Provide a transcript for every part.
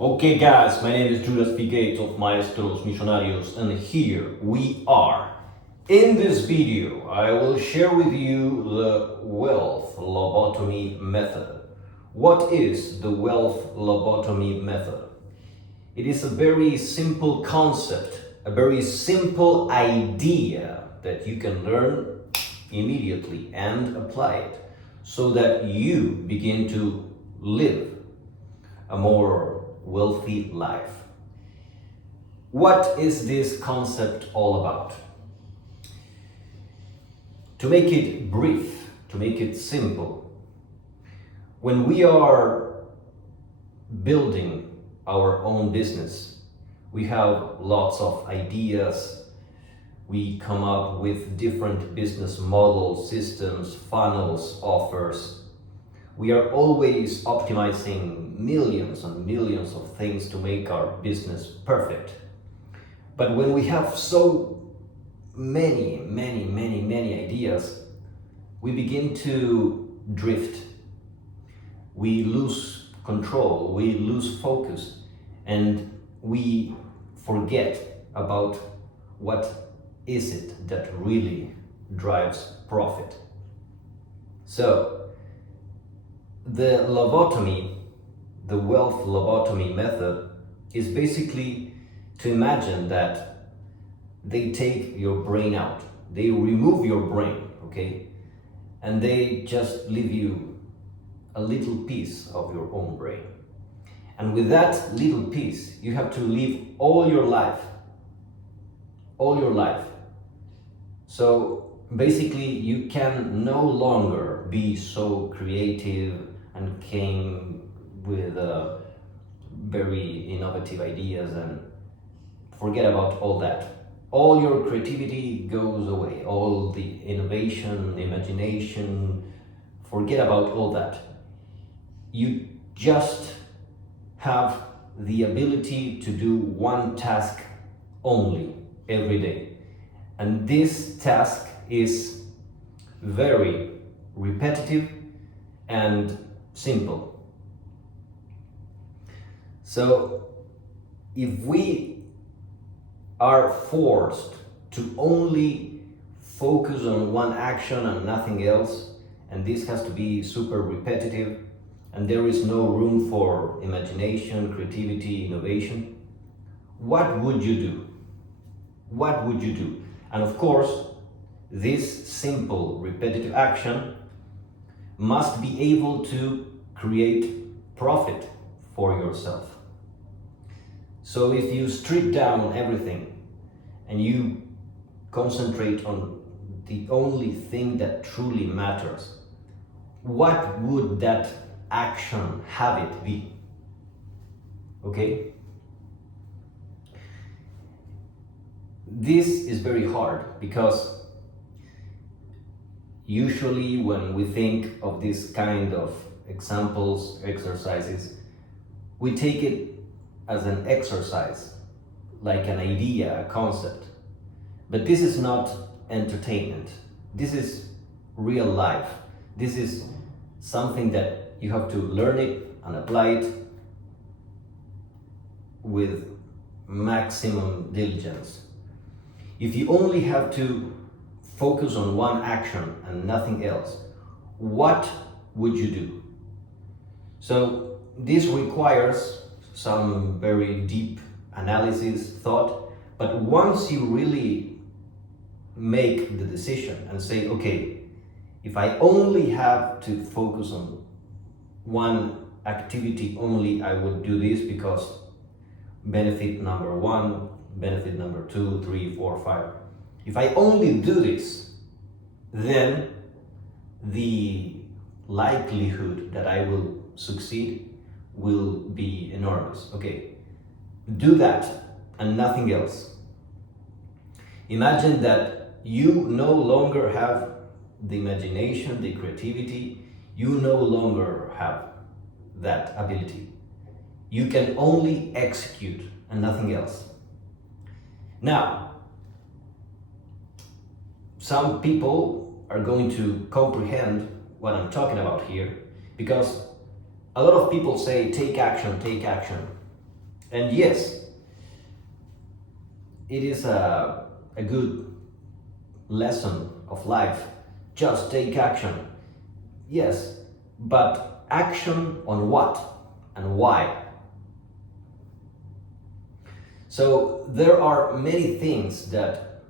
Okay guys, my name is Judas Phi Gates of Maestros Missionarios and here we are. In this video, I will share with you the wealth lobotomy method. What is the wealth lobotomy method? It is a very simple concept, a very simple idea that you can learn immediately and apply it so that you begin to live a more wealthy life. What is this concept all about? To make it brief, to make it simple, when we are building our own business, we have lots of ideas, we come up with different business models, systems, funnels, offers. We are always optimizing millions and millions of things to make our business perfect. But when we have so many ideas, we begin to drift. We lose control, we lose focus, and we forget about what is it that really drives profit. So, the lobotomy, the wealth lobotomy method, is basically to imagine that they take your brain out. They remove your brain, okay? And they just leave you a little piece of your own brain. And with that little piece, you have to live all your life. All your life. So basically, you can no longer be so creative and came with very innovative ideas and forget about all that. All your creativity goes away, all the innovation, imagination, forget about all that. You just have the ability to do one task only every day. And this task is very repetitive and simple. So if we are forced to only focus on one action and nothing else, and this has to be super repetitive, and there is no room for imagination, creativity, innovation, what would you do? What would you do? And of course, this simple repetitive action must be able to create profit for yourself. So if you strip down everything and you concentrate on the only thing that truly matters, what would that action habit be? Okay? This is very hard because usually when we think of this kind of examples, exercises, we take it as an exercise, like an idea, a concept. But this is not entertainment. This is real life. This is something that you have to learn it and apply it with maximum diligence. If you only have to focus on one action and nothing else, what would you do? So this requires some very deep analysis, thought, but once you really make the decision and say, okay, if I only have to focus on one activity only, I would do this because benefit number one, benefit number 2, 3, 4, 5. If I only do this, then the likelihood that I will succeed will be enormous. Okay, do that and nothing else. Imagine that you no longer have the imagination, the creativity, you no longer have that ability. You can only execute and nothing else. Now, some people are going to comprehend what I'm talking about here because a lot of people say, take action, take action. And yes, it is a good lesson of life. Just take action. Yes, but action on what and why? So there are many things that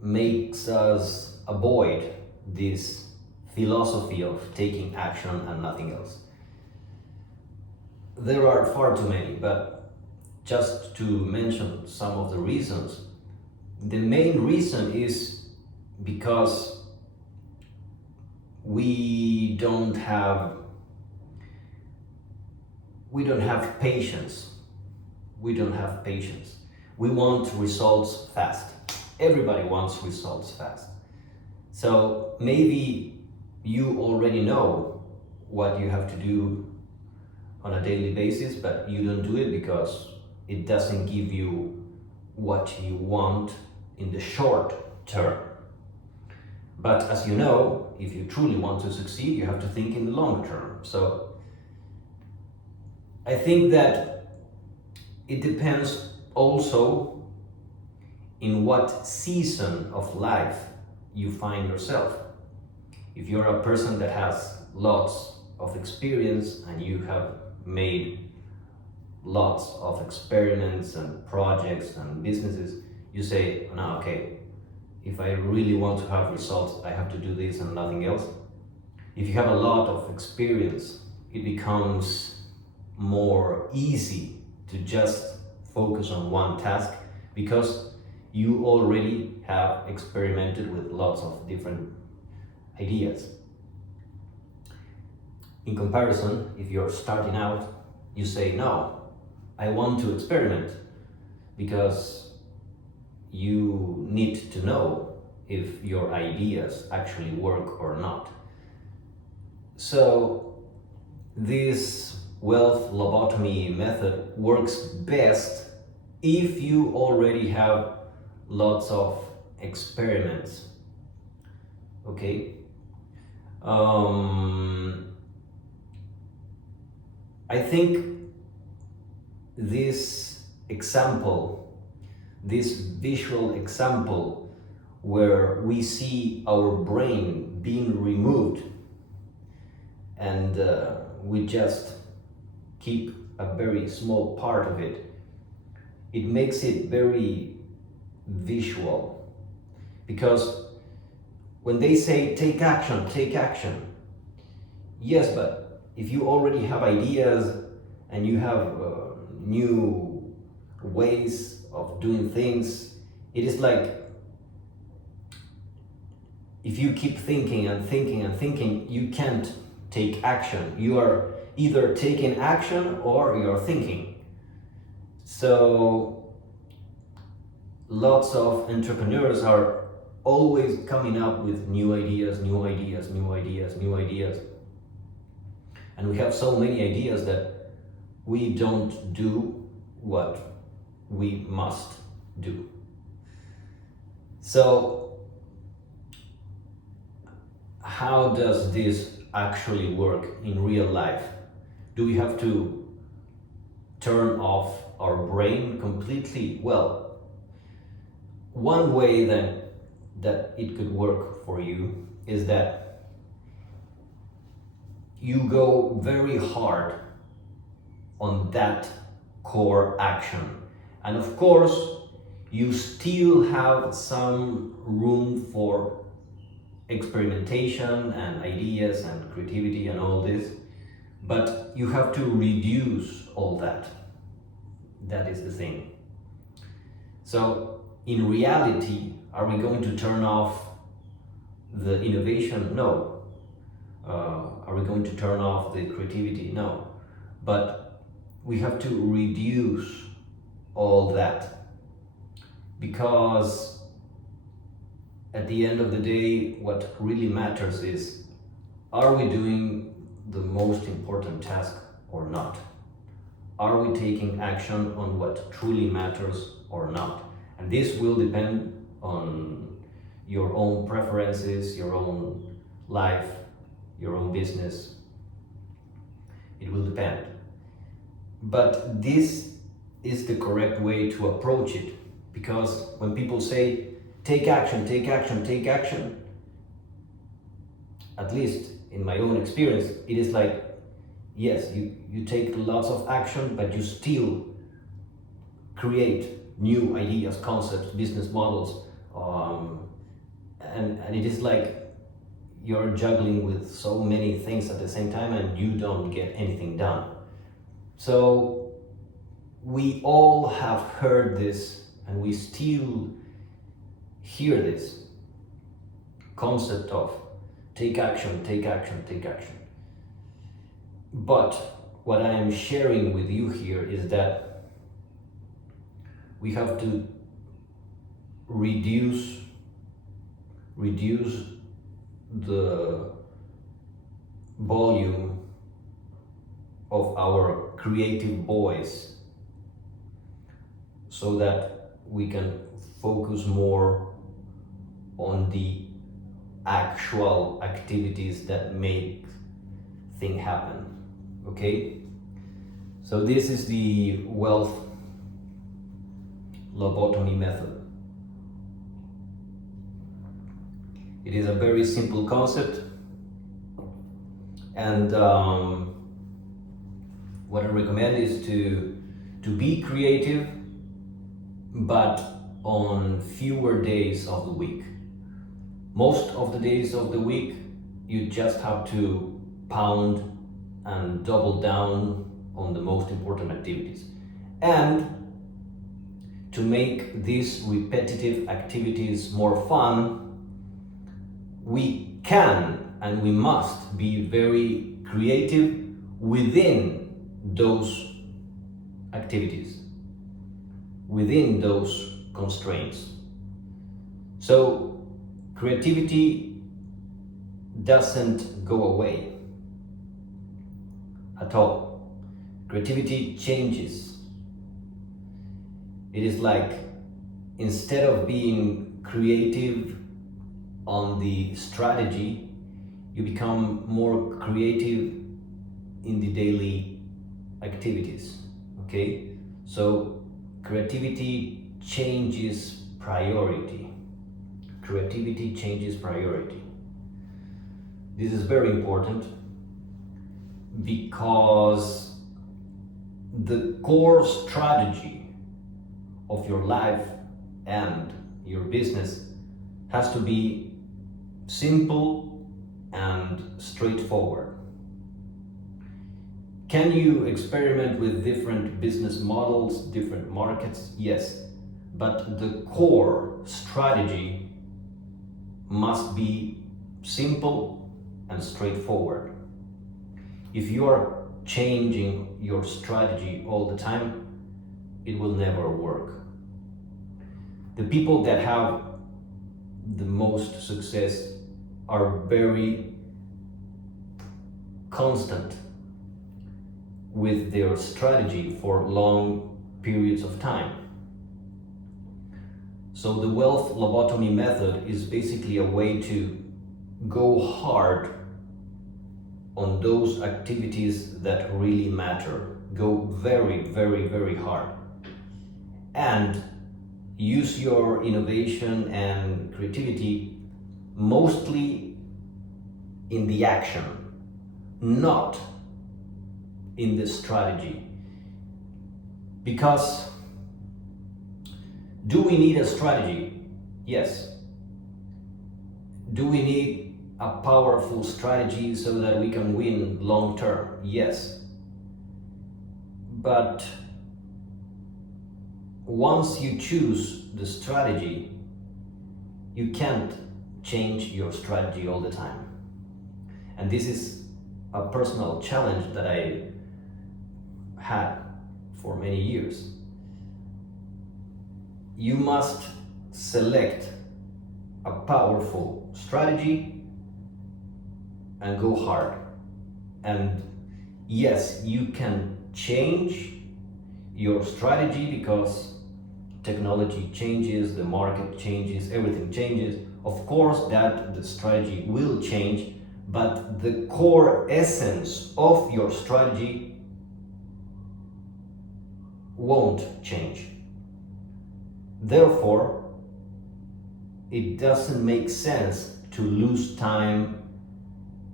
makes us avoid this philosophy of taking action and nothing else. There are far too many, but just to mention some of the reasons, the main reason is because we don't have patience. We don't have patience. We want results fast. Everybody wants results fast. So maybe you already know what you have to do on a daily basis, but you don't do it because it doesn't give you what you want in the short term. But as you know, if you truly want to succeed, you have to think in the long term. So I think that it depends also in what season of life you find yourself. If you're a person that has lots of experience and you have made lots of experiments and projects and businesses, you say, no, okay, if I really want to have results, I have to do this and nothing else. If you have a lot of experience, it becomes more easy to just focus on one task because you already have experimented with lots of different ideas. In comparison, if you're starting out, you say, no, I want to experiment, because you need to know if your ideas actually work or not. So this wealth lobotomy method works best if you already have lots of experiments. Okay? I think this example, this visual example where we see our brain being removed and we just keep a very small part of it, it makes it very visual. Because when they say take action, yes, but if you already have ideas and you have new ways of doing things, it is like if you keep thinking and thinking and thinking, you can't take action. You are either taking action or you're thinking. So lots of entrepreneurs are always coming up with new ideas. And we have so many ideas that we don't do what we must do. So how does this actually work in real life? Do we have to turn off our brain completely? Well, one way that it could work for you is that you go very hard on that core action. And of course, you still have some room for experimentation and ideas and creativity and all this, but you have to reduce all that. That is the thing. So in reality, are we going to turn off the innovation? No. Are we going to turn off the creativity? No. But we have to reduce all that, because at the end of the day, what really matters is, are we doing the most important task or not? Are we taking action on what truly matters or not? And this will depend on your own preferences, your own life, your own business. It will depend. But this is the correct way to approach it, because when people say take action, take action, take action, at least in my own experience, it is like, yes, you take lots of action, but you still create new ideas, concepts, business models, and it is like you're juggling with so many things at the same time and you don't get anything done. So we all have heard this, and we still hear this concept of take action, take action, take action. But what I am sharing with you here is that we have to reduce the volume of our creative voice so that we can focus more on the actual activities that make things happen. Okay? So this is the wealth lobotomy method. It is a very simple concept, and what I recommend is to be creative, but on fewer days of the week. Most of the days of the week, you just have to pound and double down on the most important activities. And to make these repetitive activities more fun, we can and we must be very creative within those activities, within those constraints. So creativity doesn't go away at all. Creativity changes. It is like, instead of being creative on the strategy, you become more creative in the daily activities. Okay? So creativity changes priority. Creativity changes priority. This is very important because the core strategy of your life and your business has to be simple and straightforward. Can you experiment with different business models, different markets? Yes, but the core strategy must be simple and straightforward. If you are changing your strategy all the time, it will never work. The people that have the most success are very constant with their strategy for long periods of time. So the wealth lobotomy method is basically a way to go hard on those activities that really matter. Go very, very, very hard. And use your innovation and creativity mostly in the action, not in the strategy. Because do we need a strategy? Yes. Do we need a powerful strategy so that we can win long term? Yes. But once you choose the strategy, you can't change your strategy all the time. And this is a personal challenge that I had for many years. You must select a powerful strategy and go hard. And yes, you can change your strategy because technology changes, the market changes, everything changes. Of course that the strategy will change, but the core essence of your strategy won't change. Therefore, it doesn't make sense to lose time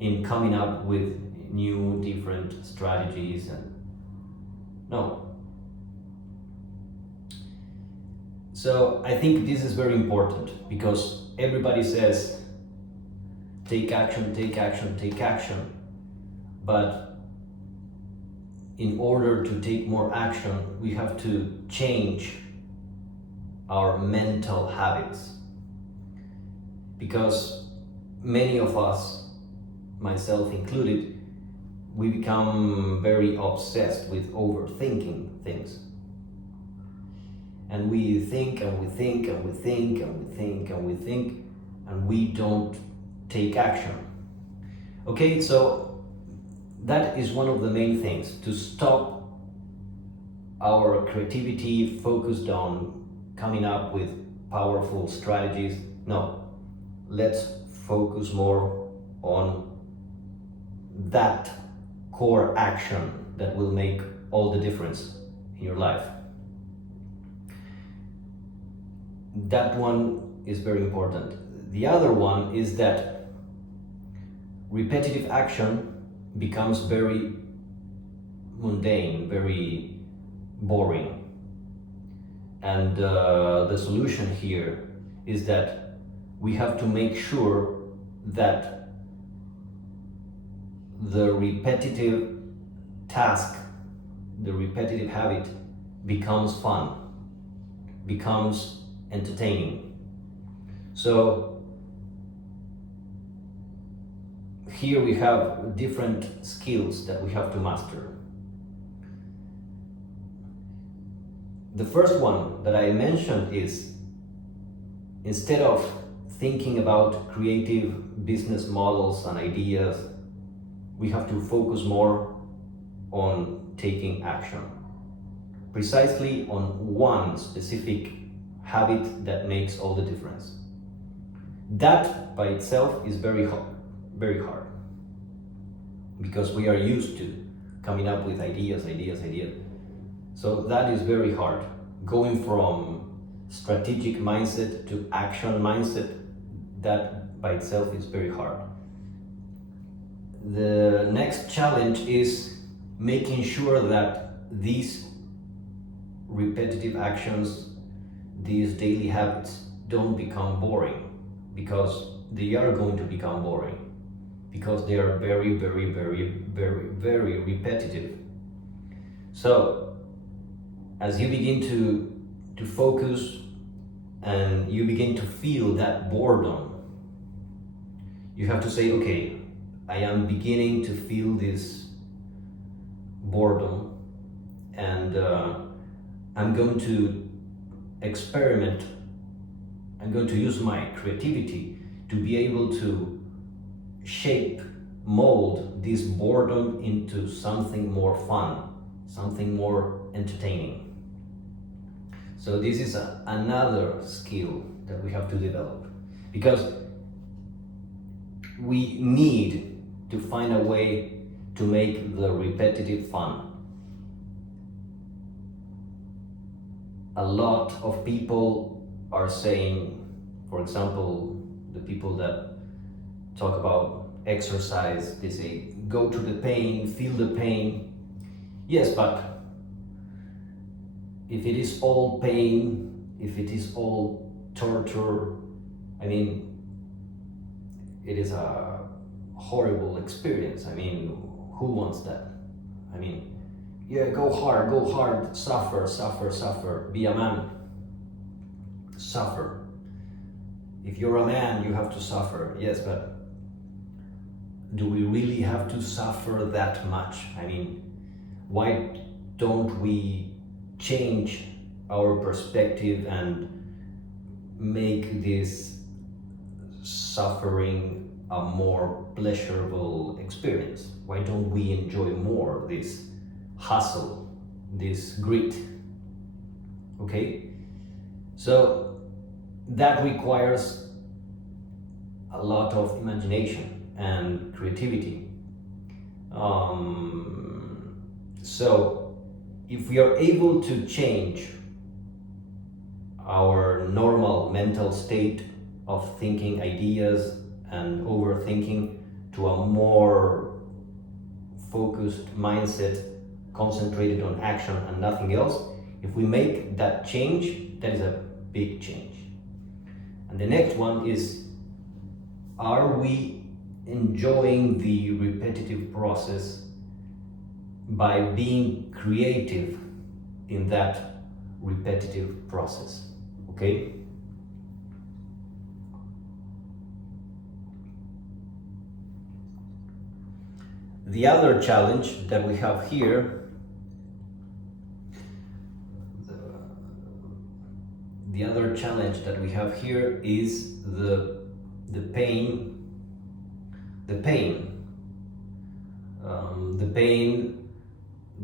in coming up with new different strategies and no. So I think this is very important because everybody says take action, take action, take action, but in order to take more action we have to change our mental habits, because many of us, myself included, we become very obsessed with overthinking things. And we think and we think and we think and we think and we think and we don't take action. Okay, so that is one of the main things, to stop our creativity focused on coming up with powerful strategies. No, let's focus more on that core action that will make all the difference in your life. That one is very important. The other one is that repetitive action becomes very mundane, very boring. And the solution here is that we have to make sure that the repetitive task, the repetitive habit becomes fun, becomes entertaining. So here we have different skills that we have to master. The first one that I mentioned is, instead of thinking about creative business models and ideas, we have to focus more on taking action, precisely on one specific habit that makes all the difference. That by itself is very hard, because we are used to coming up with ideas. So that is very hard. Going from strategic mindset to action mindset, that by itself is very hard. The next challenge is making sure that these repetitive actions, these daily habits, don't become boring, because they are going to become boring, because they are very repetitive. So as you begin to focus and you begin to feel that boredom, you have to say, okay, I am beginning to feel this boredom, and I'm going to experiment. I'm going to use my creativity to be able to mold this boredom into something more fun, something more entertaining. So this is another skill that we have to develop, because we need to find a way to make the repetitive fun. A lot of people are saying, for example, the people that talk about exercise, they say, go to the pain, feel the pain. Yes, but if it is all pain, if it is all torture, I mean, it is a horrible experience. I mean, who wants that? I mean, yeah, go hard, suffer, be a man, suffer. If you're a man, you have to suffer. Yes, but do we really have to suffer that much? I mean, why don't we change our perspective and make this suffering a more pleasurable experience? Why don't we enjoy more this hustle, this grit? Okay, so that requires a lot of imagination and creativity. So if we are able to change our normal mental state of thinking ideas and overthinking to a more focused mindset concentrated on action and nothing else, if we make that change, that is a big change. And the next one is, are we enjoying the repetitive process by being creative in that repetitive process? Okay? The other challenge that we have here, the other challenge that we have here is the pain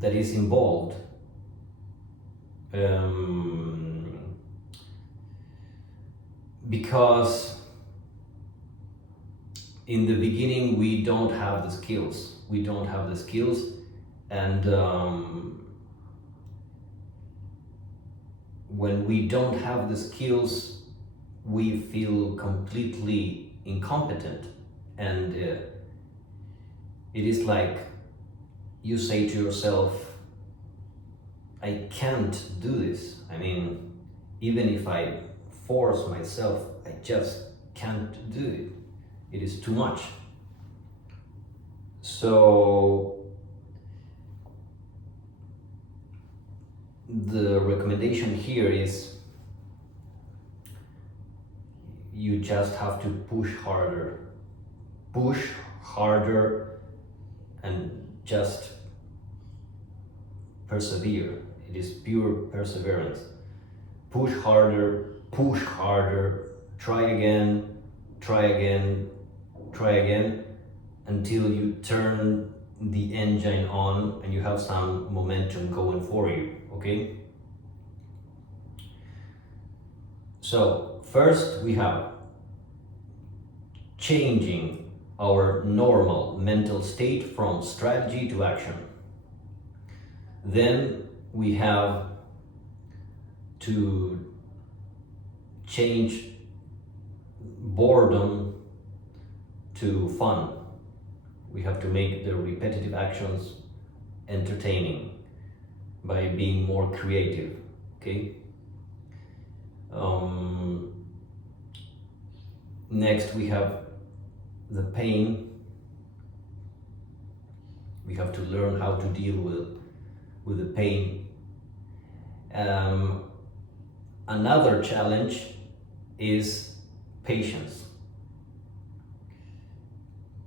that is involved. Because in the beginning we don't have the skills. And when we don't have the skills, we feel completely incompetent, and it is like you say to yourself, I can't do this. I mean, even if I force myself, I just can't do it. It is too much. So the recommendation here is you just have to push harder and just persevere. It is pure perseverance. Push harder, try again, until you turn the engine on and you have some momentum going for you, okay? So first we have changing our normal mental state from strategy to action. Then we have to change boredom to fun. We have to make the repetitive actions entertaining by being more creative, okay? Next we have the pain. We have to learn how to deal with the pain. Another challenge is patience.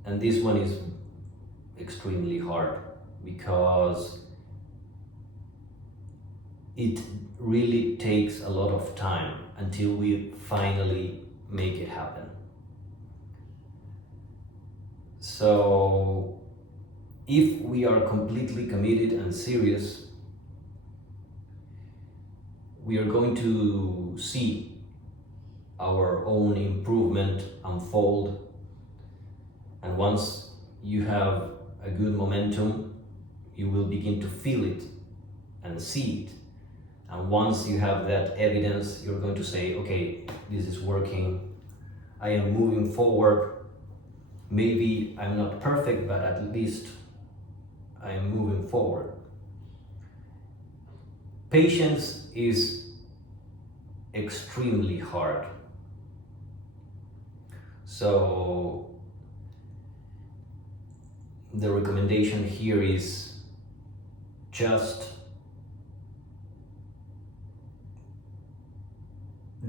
And this one is extremely hard because it really takes a lot of time until we finally make it happen. So if we are completely committed and serious, we are going to see our own improvement unfold. And once you have a good momentum, you will begin to feel it and see it. And once you have that evidence, you're going to say, okay, this is working. I am moving forward. Maybe I'm not perfect, but at least I am moving forward. Patience is extremely hard. So the recommendation here is just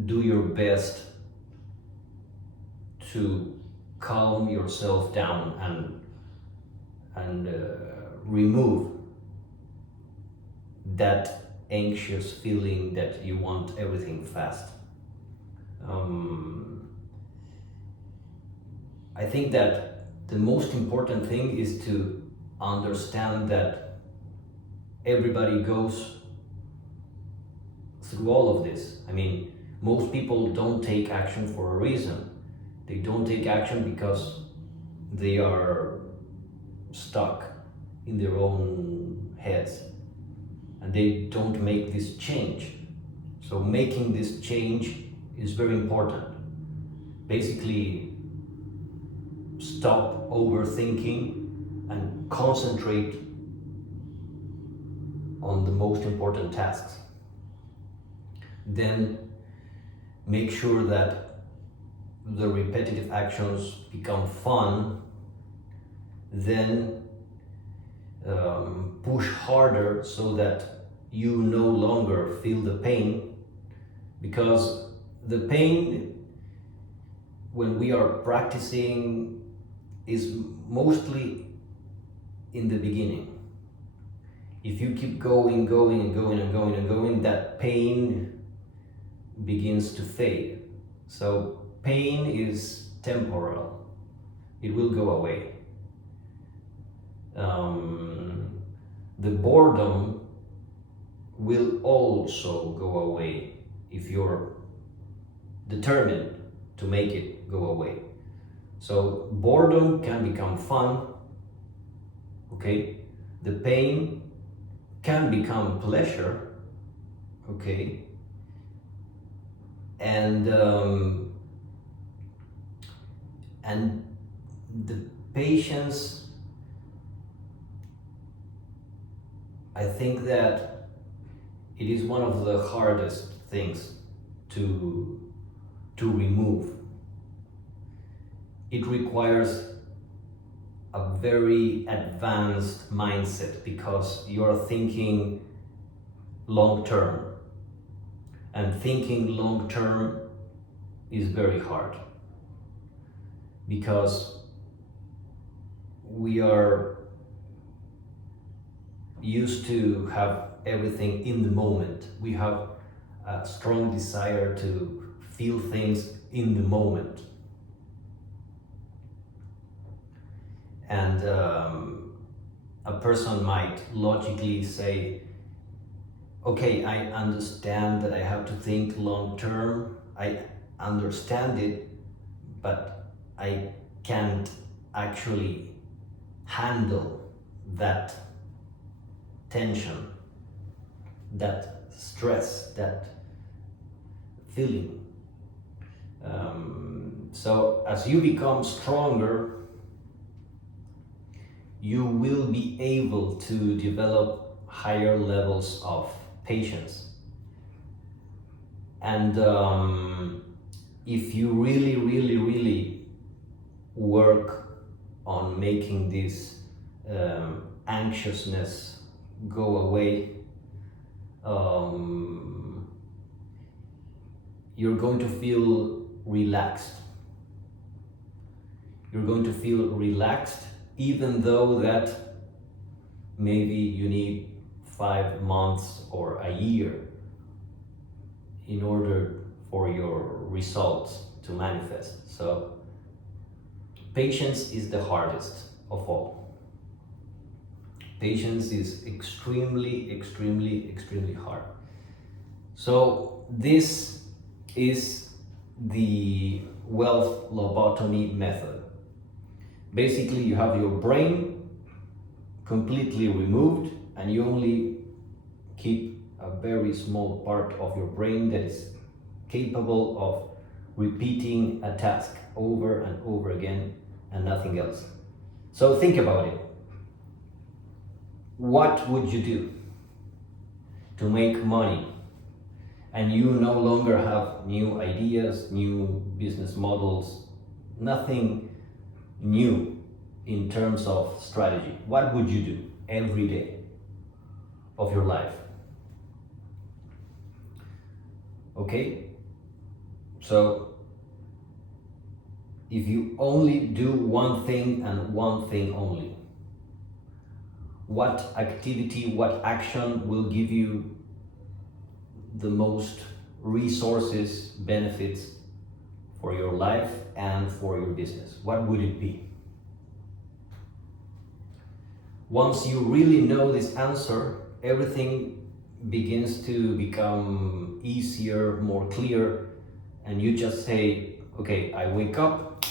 do your best to calm yourself down and remove that anxious feeling that you want everything fast. I think that the most important thing is to understand that everybody goes through all of this. I mean, most people don't take action for a reason. They don't take action because they are stuck in their own heads. and they don't make this change. So making this change is very important. Basically, stop overthinking and concentrate on the most important tasks. Then make sure that the repetitive actions become fun. Then push harder so that you no longer feel the pain, because the pain when we are practicing is mostly in the beginning. If you keep going, that pain begins to fade. So pain is temporal, it will go away. The boredom will also go away if you're determined to make it go away. So boredom can become fun, okay? The pain can become pleasure, okay? And the patience, I think that it is one of the hardest things to remove. It requires a very advanced mindset because you're thinking long term, and thinking long term is very hard because we are used to have everything in the moment. We have a strong desire to feel things in the moment. And a person might logically say, okay, I understand that I have to think long term. I understand it, but I can't actually handle that tension, that stress, that feeling. So as you become stronger, you will be able to develop higher levels of patience. And if you really work on making this anxiousness go away, you're going to feel relaxed. You're going to feel relaxed, even though that maybe you need 5 months or a year in order for your results to manifest. So patience is the hardest of all. Patience is extremely hard. So this is the wealth lobotomy method. Basically, you have your brain completely removed and you only keep a very small part of your brain that is capable of repeating a task over and over again and nothing else. So think about it. What would you do to make money and you no longer have new ideas, new business models, nothing new in terms of strategy? What would you do every day of your life? Okay, so if you only do one thing and one thing only, what activity, what action will give you the most resources, benefits for your life and for your business? What would it be? Once you really know this answer, everything begins to become easier, more clear, and you just say, okay, I wake up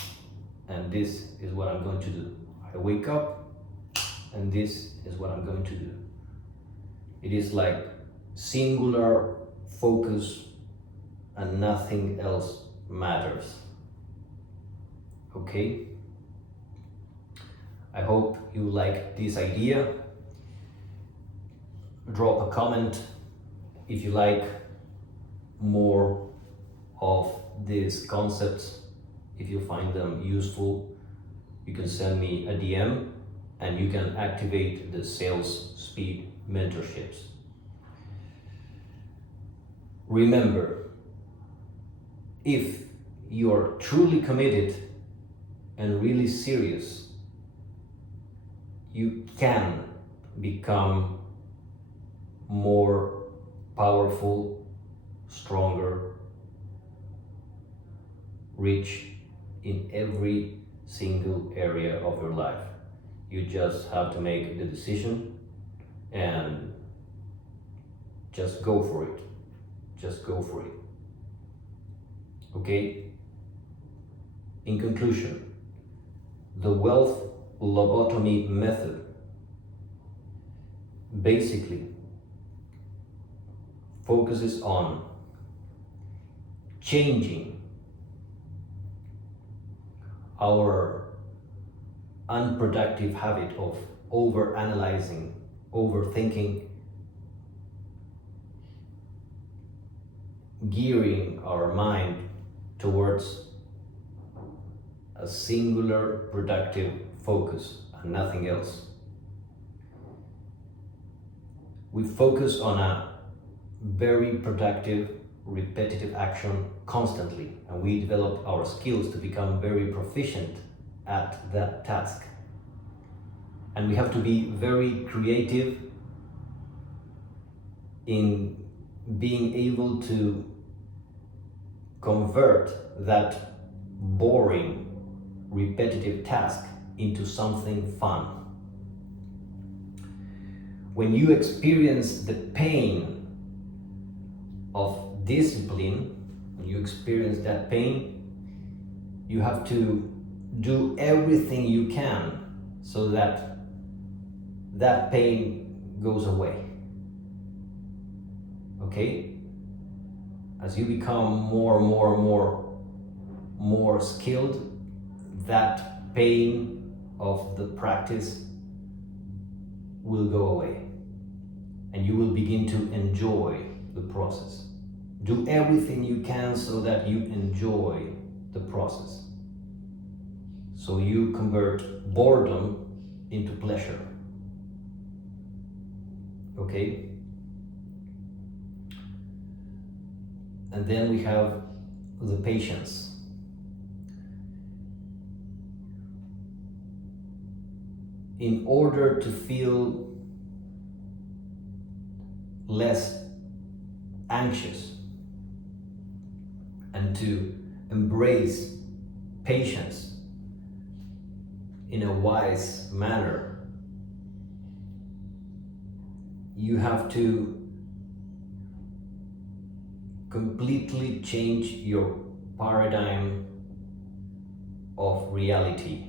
and this is what I'm going to do. I wake up and this is what I'm going to do. It is like singular focus and nothing else matters. Okay? I hope you like this idea. Drop a comment if you like more of these concepts. If you find them useful, you can send me a DM and you can activate the sales speed mentorships. Remember, if you are truly committed and really serious, you can become more powerful, stronger, rich in every single area of your life. You just have to make the decision and just go for it. Just go for it. Okay? In conclusion, the wealth lobotomy method basically focuses on changing our unproductive habit of over-analyzing, overthinking, gearing our mind towards a singular productive focus and nothing else. We focus on a very productive, repetitive action constantly, and we develop our skills to become very proficient at that task. And we have to be very creative in being able to convert that boring, repetitive task into something fun. When you experience the pain of discipline, when you experience that pain, you have to do everything you can so that that pain goes away. Okay? As you become more skilled, that pain of the practice will go away, and you will begin to enjoy the process. Do everything you can so that you enjoy the process. So you convert boredom into pleasure. Okay? And then we have the patience. In order to feel less anxious and to embrace patience in a wise manner, you have to completely change your paradigm of reality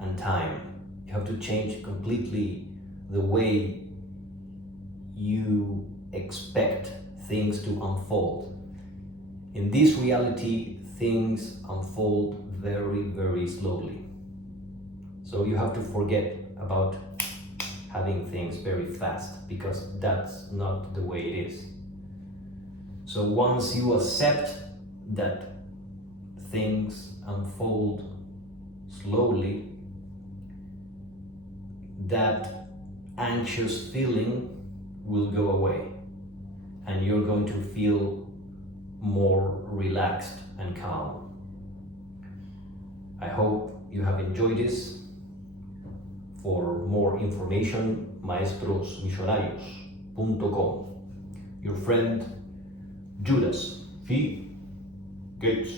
and time. You have to change completely the way you expect things to unfold. In this reality, things unfold very, very slowly. So you have to forget about having things very fast, because that's not the way it is. So once you accept that things unfold slowly, that anxious feeling will go away, and you're going to feel more relaxed and calm. I hope you have enjoyed this. For more information, maestrosmillonarios.com. Your friend Judas Phi Gates.